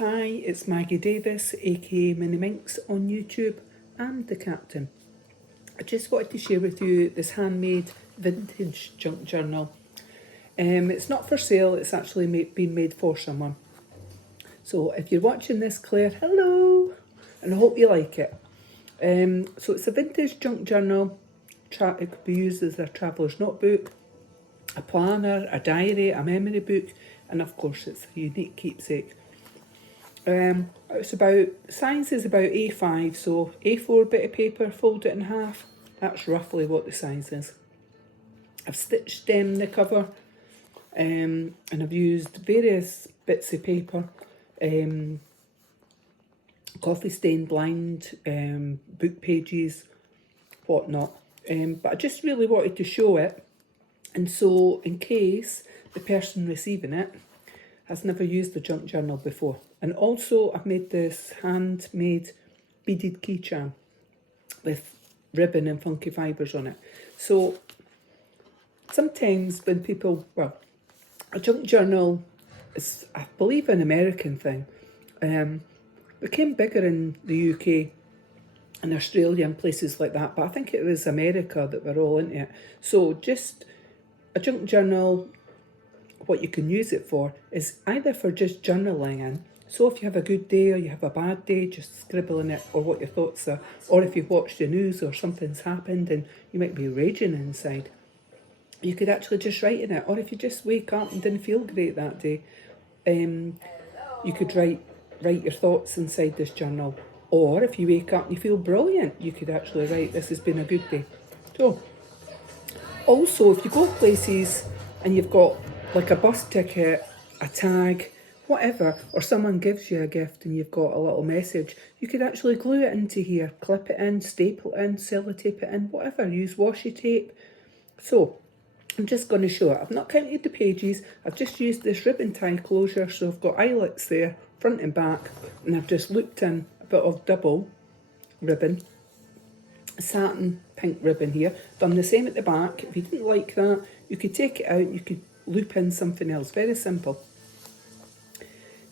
Hi, it's Maggie Davis, aka Mini Minx on YouTube and the Captain. I just wanted to share with you this handmade vintage junk journal. It's not for sale, it's actually been made for someone. So if you're watching this, Claire, hello, and I hope you like it. So it's a vintage junk journal. It could be used as a traveller's notebook, a planner, a diary, a memory book, and of course it's a unique keepsake. It's about, size is about A5, so A4 bit of paper, fold it in half. That's roughly what the size is. I've stitched the cover, and I've used various bits of paper, coffee stained blind, book pages, whatnot. But I just really wanted to show it, and so in case the person receiving it has never used the junk journal before. And also I've made this handmade beaded keycharm with ribbon and funky fibres on it. So sometimes when people, well, a junk journal is, I believe, an American thing. Became bigger in the UK and Australia and places like that, but I think it was America that were all into it. So just a junk journal, what you can use it for is either for just journaling in. So if you have a good day or you have a bad day, just scribble in it or what your thoughts are. Or if you've watched the news or something's happened and you might be raging inside, you could actually just write in it. Or if you just wake up and didn't feel great that day, you could write your thoughts inside this journal. Or if you wake up and you feel brilliant, you could actually write, this has been a good day. So also, if you go places and you've got like a bus ticket, a tag, whatever, or someone gives you a gift and you've got a little message, you could actually glue it into here, clip it in, staple it in, sellotape it in, whatever, use washi tape. So I'm just going to show it. I've not counted the pages, I've just used this ribbon tie closure, so I've got eyelets there, front and back, and I've just looped in a bit of double ribbon, satin pink ribbon here. Done the same at the back. If you didn't like that, you could take it out, you could loop in something else. Very simple.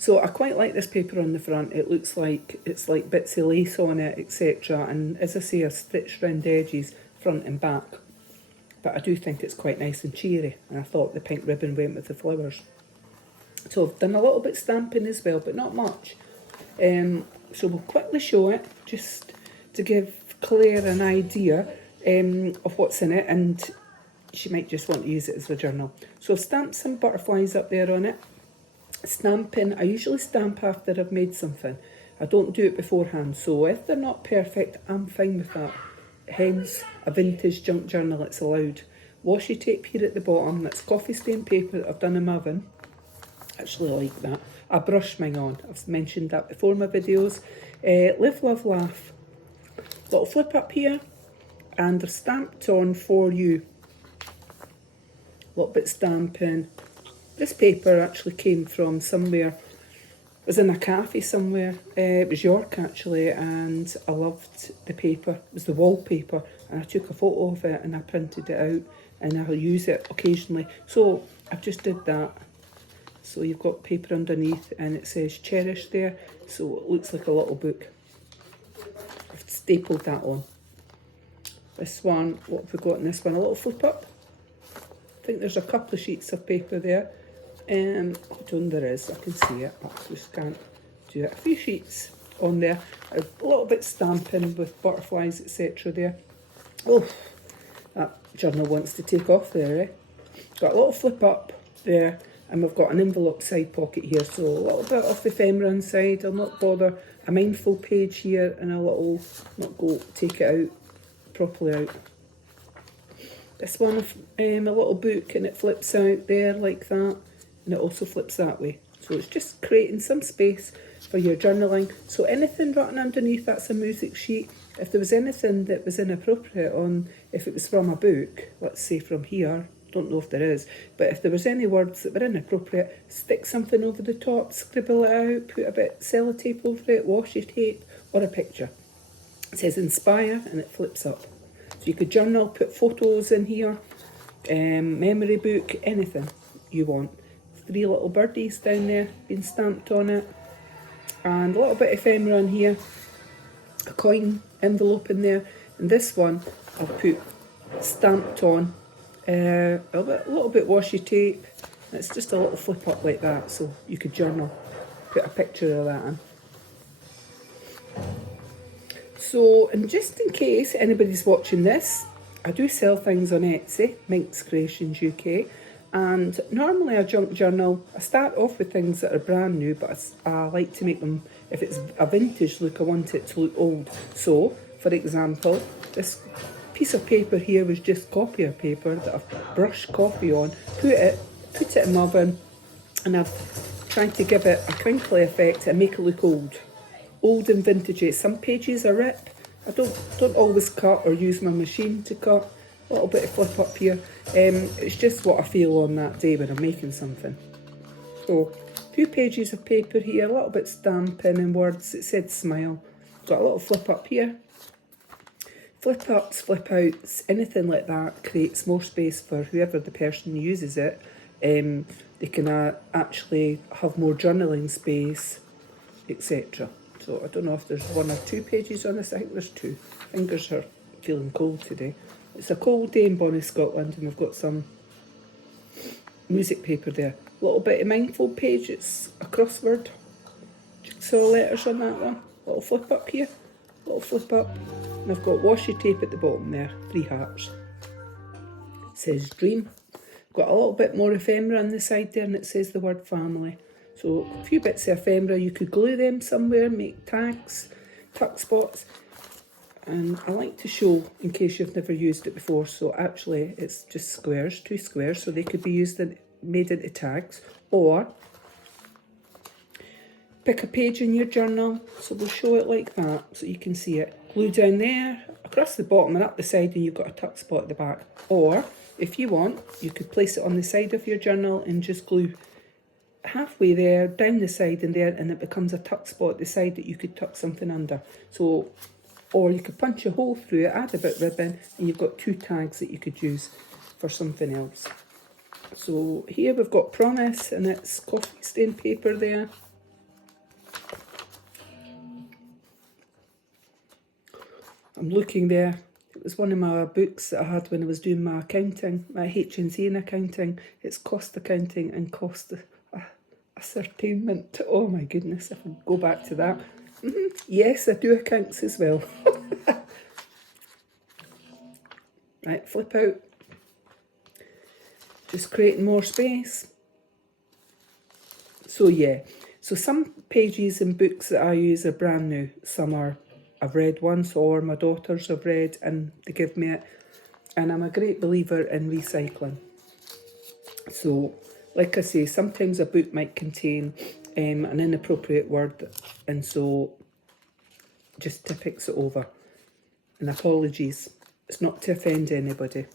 So I quite like this paper on the front. It looks like it's like bits of lace on it, etc. And as I say, I've stitched round edges front and back. But I do think it's quite nice and cheery, and I thought the pink ribbon went with the flowers. So I've done a little bit stamping as well, but not much. So we'll quickly show it, just to give Claire an idea of what's in it, and she might just want to use it as a journal. So I've stamped some butterflies up there on it. Stamping, I usually stamp after I've made something. I don't do it beforehand, so if they're not perfect, I'm fine with that. Hence, a vintage junk journal, it's allowed. Washi tape here at the bottom, that's coffee stained paper that I've done in my oven. Actually like that. I brush mine on, I've mentioned that before in my videos. Live, love, laugh. Little flip up here, and they're stamped on for you. A little bit stamping. This paper actually came from somewhere, it was in a cafe somewhere, it was York actually, and I loved the paper. It was the wallpaper, and I took a photo of it and I printed it out, and I'll use it occasionally. So I've just did that. So you've got paper underneath and it says cherish there, so it looks like a little book. I've stapled that on. This one, what have we got in this one? A little flip up. I think there's a couple of sheets of paper there. Hold on, there is, I can see it, but I just can't do it. A few sheets on there, a little bit stamping with butterflies, etc. there. Oh, that journal wants to take off there, eh? Got a little flip up there, and we've got an envelope side pocket here, so a little bit of ephemera inside. I'll not bother. A mindful page here, and a little, not go take it out, properly out. This one, a little book, and it flips out there like that. And it also flips that way. So it's just creating some space for your journaling. So anything written underneath, that's a music sheet. If there was anything that was inappropriate on, if it was from a book, let's say from here, don't know if there is, but if there was any words that were inappropriate, stick something over the top, scribble it out, put a bit sellotape over it, washi tape, or a picture. It says inspire, and it flips up. So you could journal, put photos in here, memory book, anything you want. 3 little birdies down there being stamped on it. and a little bit of ephemera in here, a coin envelope in there, and this one I've put stamped on a little bit washi tape. It's just a little flip up like that, so you could journal, put a picture of that in. So, and just in case anybody's watching this, I do sell things on Etsy, Minx Creations UK, and normally a junk journal, I start off with things that are brand new, but I like to make them, if it's a vintage look, I want it to look old. So, for example, this piece of paper here was just copier paper that I've brushed coffee on, put it in my oven, and I've tried to give it a crinkly effect and make it look old and vintagey. Some pages are ripped. I don't always cut or use my machine to cut. A little bit of flip up here. It's just what I feel on that day when I'm making something. So, a few pages of paper here, a little bit stamping and words. It said smile. Got a little flip up here. Flip ups, flip outs, anything like that creates more space for whoever the person uses it. They can actually have more journaling space, etc. So I don't know if there's 1 or 2 pages on this. I think there's 2. Fingers are feeling cold today. It's a cold day in Bonnie, Scotland, and we've got some music paper there. A little bit of mindful page. It's a crossword. Jigsaw letters on that one. Little flip up here. Little flip up. And I've got washi tape at the bottom there. 3 hearts. It says dream. Got a little bit more ephemera on the side there, and it says the word family. So a few bits of ephemera, you could glue them somewhere, make tags, tuck spots. And I like to show, in case you've never used it before, so actually it's just squares, 2 squares, so they could be made into tags. Or pick a page in your journal, so we'll show it like that, so you can see it. Glue down there, across the bottom and up the side, and you've got a tuck spot at the back. Or, if you want, you could place it on the side of your journal and just glue halfway there, down the side and there, and it becomes a tuck spot at the side that you could tuck something under. So, or you could punch a hole through it, add a bit of ribbon, and you've got 2 tags that you could use for something else. So here we've got promise, and it's coffee stain paper there. I'm looking there. It was one of my books that I had when I was doing my accounting, my HNC in accounting. It's cost accounting and cost ascertainment. Oh my goodness, if I go back to that. Yes, I do accounts as well. Right, flip out. Just creating more space. So yeah, so some pages in books that I use are brand new. Some are I've read once, or my daughters have read and they give me it. And I'm a great believer in recycling. So, like I say, sometimes a book might contain an inappropriate word, and so just typics it over. And apologies, it's not to offend anybody.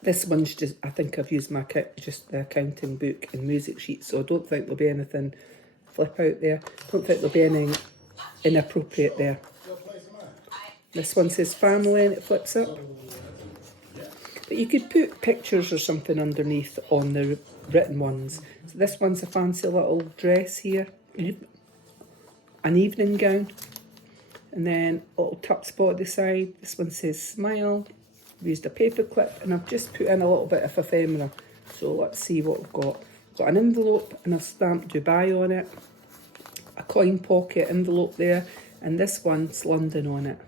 This one's just, I think I've used just the accounting book and music sheet, so I don't think there'll be anything flip out there. Don't think there'll be anything inappropriate there. This one says family and it flips up. But you could put pictures or something underneath on the written ones. So this one's a fancy little dress here. An evening gown. And then a little tuck spot at the side. This one says smile. I've used a paper clip and I've just put in a little bit of ephemera. So let's see what we've got. Got an envelope and I've stamped Dubai on it. A coin pocket envelope there. And this one's London on it.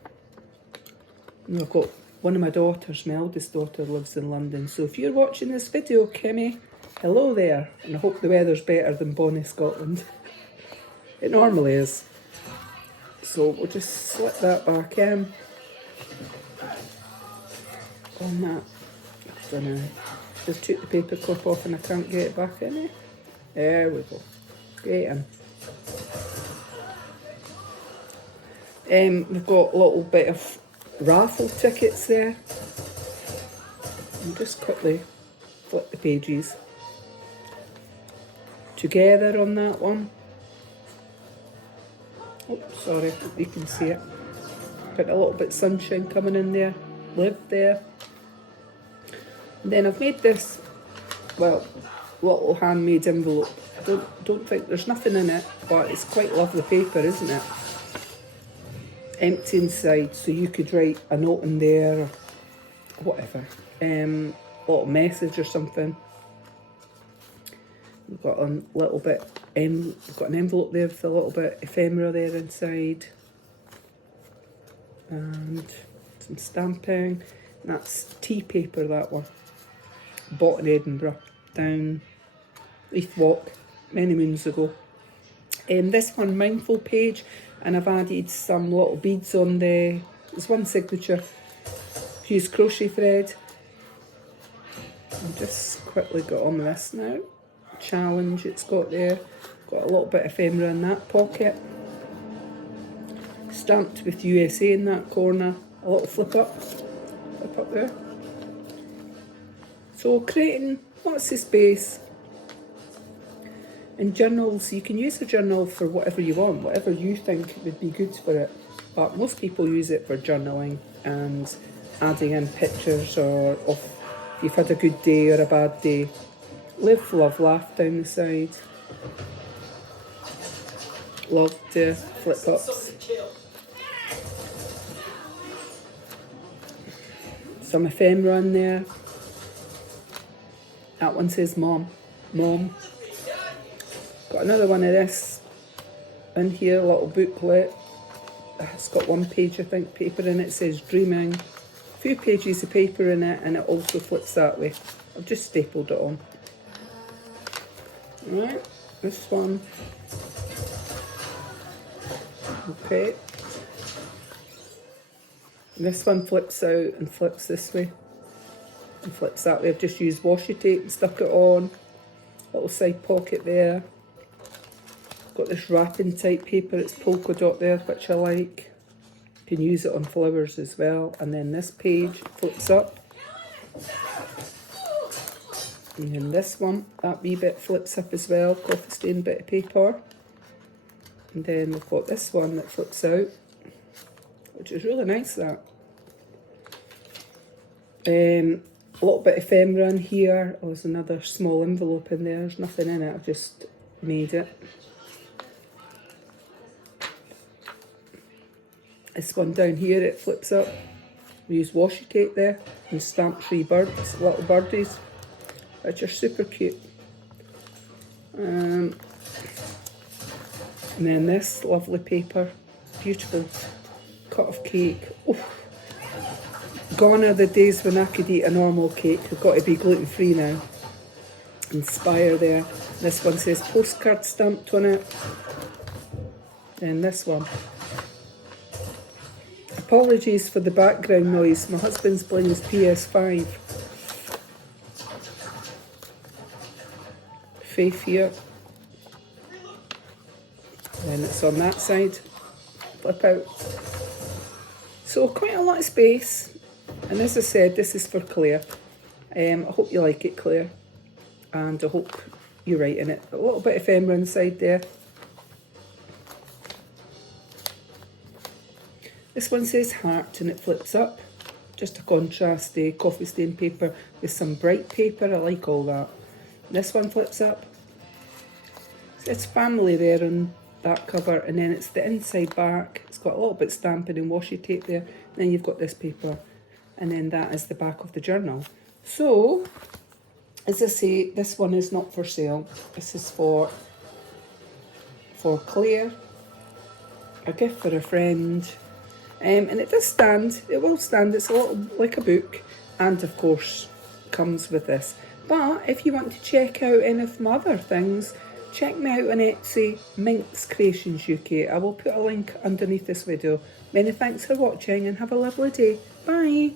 And I've got one of my daughters, my eldest daughter, lives in London. So if you're watching this video, Kimmy, hello there. And I hope the weather's better than Bonnie, Scotland. It normally is. So we'll just slip that back in. On that. I don't know. Just took the paper clip off and I can't get it back in. There we go. Get in. We've got a little bit of raffle tickets there. And just quickly flip the pages together on that one. Oh, sorry, you can see it. Got a little bit of sunshine coming in there. Live there. And then I've made this, well, little handmade envelope. don't think there's nothing in it, but it's quite lovely paper, isn't it? Empty inside, so you could write a note in there or whatever, a little message or something. We've got a little bit, we've got an envelope there with a little bit ephemera there inside, and some stamping. And that's tea paper, that one. Bought in Edinburgh, down Leith Walk, many moons ago. This one, mindful page, and I've added some little beads on there. There's one signature. Use crochet thread. I'll just quickly got on this now. Challenge it's got there. Got a little bit of ephemera in that pocket. Stamped with USA in that corner. A little flip up there. So creating lots of space. And journals, you can use a journal for whatever you want, whatever you think would be good for it. But most people use it for journaling and adding in pictures or of if you've had a good day or a bad day. Live, love, laugh down the side. Love the flip ups. Some ephemera in there. That one says mom. Mom. Got another one of this in here, a little booklet. It's got one page, I think, paper in it. It says dreaming. A few pages of paper in it, and it also flips that way. I've just stapled it on. Right, this one. Okay. This one flips out and flips this way. And flips that way. I've just used washi tape and stuck it on. Little side pocket there. Got this wrapping type paper, it's polka dot there, which I like. You can use it on flowers as well. And then this page flips up. And then this one, that wee bit flips up as well, coffee stain bit of paper. And then we've got this one that flips out, which is really nice, that. A little bit of ephemera in here. Oh, there's another small envelope in there. There's nothing in it, I've just made it. This one down here, it flips up. We use washi tape there and stamp 3 birds, little birdies, which are super cute. And then this lovely paper, beautiful cut of cake. Oof. Gone are the days when I could eat a normal cake. I've got to be gluten-free now. Inspire there. This one says postcard stamped on it. Then this one. Apologies for the background noise. My husband's playing his PS5. Faith here. Then it's on that side. Flip out. So quite a lot of space. And as I said, this is for Claire. I hope you like it, Claire. And I hope you're right in it. A little bit of ephemera inside there. This one says heart and it flips up. Just a contrasty coffee stain paper with some bright paper. I like all that. This one flips up. It's family there on that cover, and then it's the inside back. It's got a little bit stamping and washi tape there. And then you've got this paper, and then that is the back of the journal. So, as I say, this one is not for sale. This is for Claire, a gift for a friend. And it does stand, it will stand, it's a little like a book, and of course comes with this. But if you want to check out any of my other things, check me out on Etsy, Minx Creations UK. I will put a link underneath this video. Many thanks for watching and have a lovely day. Bye!